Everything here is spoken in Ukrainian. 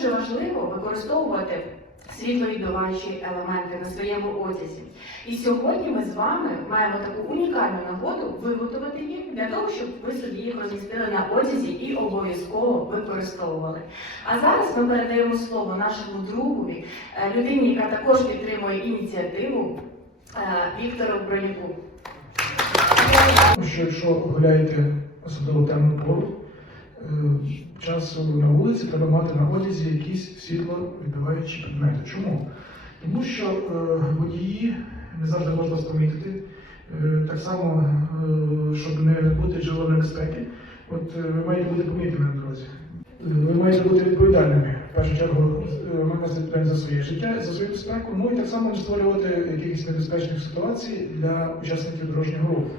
дуже важливо використовувати світловідбиваючі елементи на своєму одязі. І сьогодні ми з вами маємо таку унікальну нагоду виготовити їх для того, щоб ви собі їх розмістили на одязі і обов'язково використовували. А зараз ми передаємо слово нашому другові, е, людині, яка також підтримує ініціативу е, Віктору Броніку. Що якщо гуляєте особливо темну пору, часу на вулиці треба мати на одязі якісь світловідбиваючі предмети. Чому? Тому що е, водії не завжди можна помітити. Е, Так само, е, щоб не бути джерелом небезпеки, от ви маєте бути помітними на дорозі. Ви маєте бути відповідальними. В першу чергу несете відповідальність за своє життя, за свою безпеку, ну і так само не створювати якихось небезпечних ситуацій для учасників дорожнього руху.